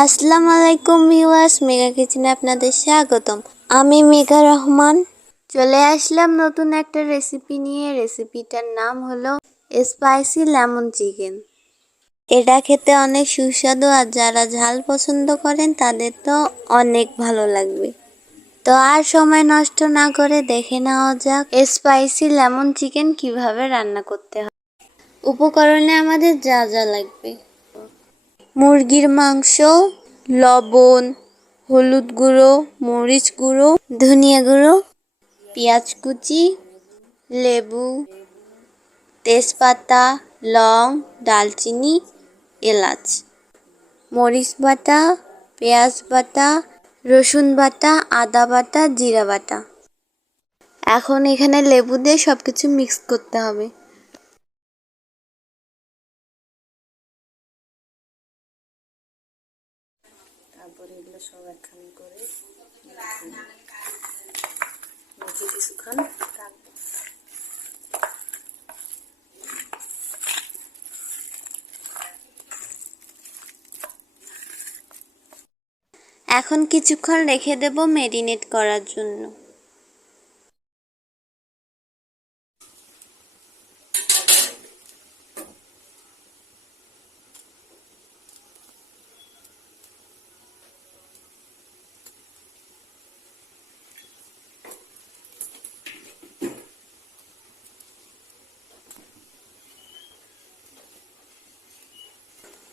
আসসালামু আলাইকুম ভিউয়ার্স, মেঘা কিচেনে আপনাদের স্বাগতম। আমি মেঘা রহমান চলে আসলাম নতুন একটা রেসিপি নিয়ে। রেসিপিটার নাম হলো স্পাইসি লেমন চিকেন। এটা খেতে অনেক সুস্বাদু, আর যারা ঝাল পছন্দ করেন তাদের তো অনেক ভালো লাগবে। তো আর সময় নষ্ট না করে দেখে নেওয়া যাক স্পাইসি লেমন চিকেন কিভাবে রান্না করতে হয়। উপকরণে আমাদের যা যা লাগবে: মুরগির মাংস, লবণ, হলুদ গুঁড়ো, মরিচ গুঁড়ো, ধনিয়া গুঁড়ো, পেঁয়াজ কুচি, লেবু, তেজপাতা, লং, দালচিনি, এলাচ, মরিচ বাটা, পেঁয়াজ বাটা, রসুন বাটা, আদা বাটা, জিরা বাটা। এখন এখানে লেবু দিয়ে সবকিছু মিক্স করতে হবে। তারপরে এগুলো সব একখানে করে মেখে কিছুক্ষণ রাখবো। এখন কিছুক্ষণ রেখে দেব ম্যারিনেট করার জন্য।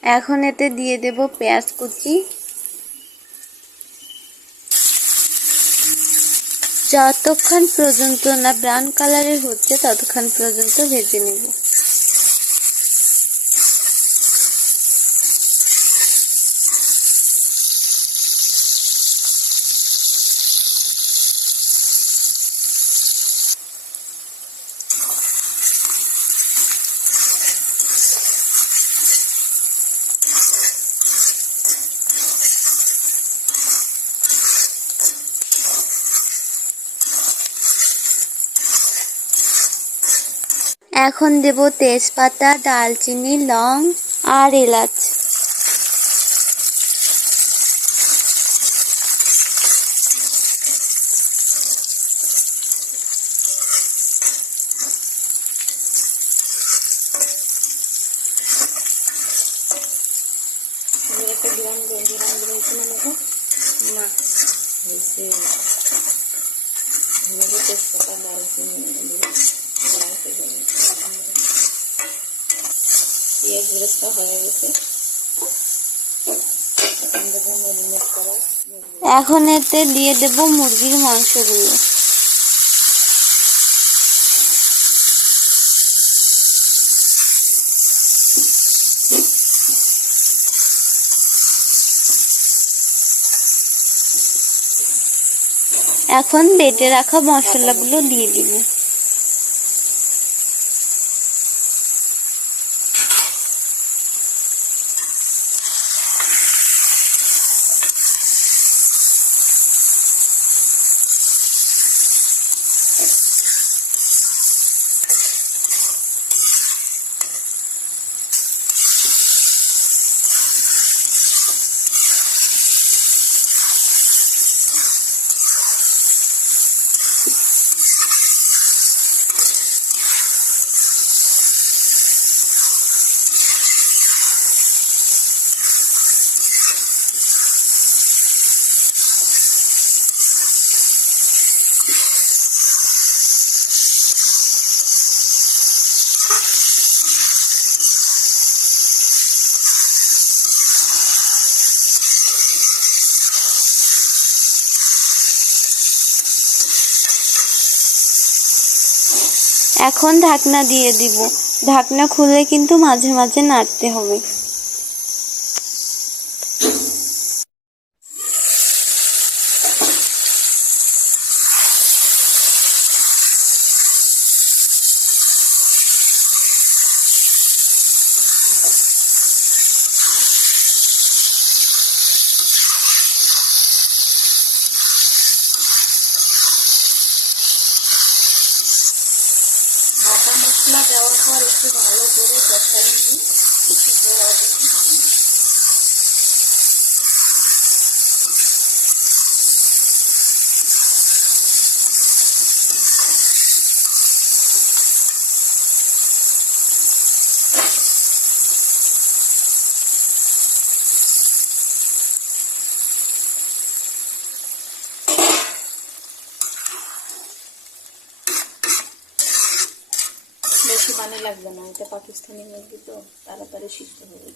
এখন এতে দিয়ে দেব পেঁয়াজ কুচি। যতক্ষণ পর্যন্ত না ব্রাউন কালারের হচ্ছে ততক্ষণ পর্যন্ত ভেজে নেব। এখন দেব তেজপাতা, দালচিনি, লং আর এলাচ। একটা গ্রাম হয়েছে না দেখো না হয়েছে তেজপাতা, দালচিনি, পেঁয়াজ বেরেস্তা হয়ে গেছে। এখন এতে দিয়ে দেব মুরগির মাংসগুলো। এখন বেটে রাখা মশলাগুলো দিয়ে দিব। এখন ঢাকনা দিয়ে দিব। ঢাকনা খুলে কিন্তু মাঝে মাঝে নাড়তে হবে। বাটা মশলা দেওয়ার পর একটু ভালো করে কষাই নিয়ে সিদ্ধ হওয়ার জন্য পানি লাগবে না, এটা পাকিস্তানি মুরগি তো তাড়াতাড়ি সিদ্ধ হবে।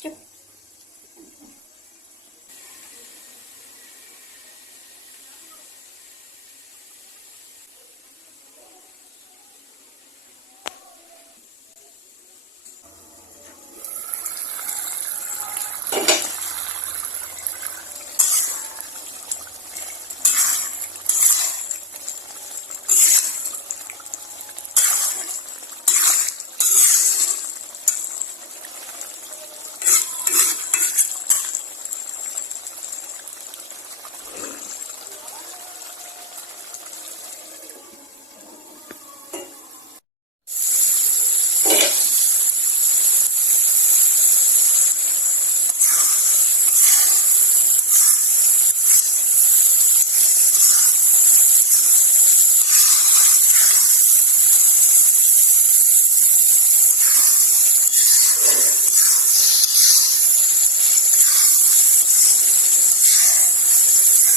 চুপ।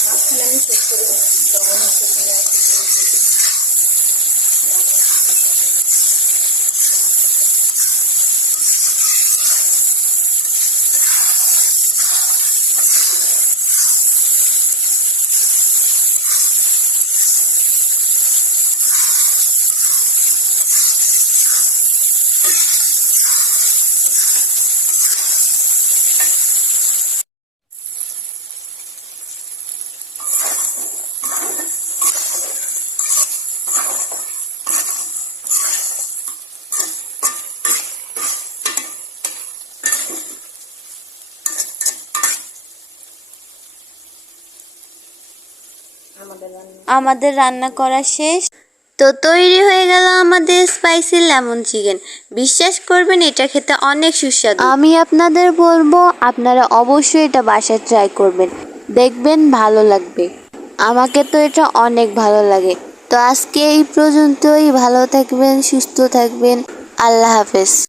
মাঝখানে আমি চেক করে দেখছি লবণ হচ্ছে কিনা, আমাদের রান্না আমাদের রান্না করা শেষ। তো তৈরি হয়ে গেল আমাদের স্পাইসি লেমন চিকেন। বিশ্বাস করবেন এটা খেতে অনেক সুস্বাদু। আমি আপনাদের বলবো আপনারা অবশ্যই এটা বাসায় ট্রাই করবেন, দেখবেন ভালো লাগবে। আমাকে তো এটা অনেক ভালো লাগে। তো আজকে এই পর্যন্তই। ভালো থাকবেন, সুস্থ থাকবেন। আল্লাহ হাফেজ।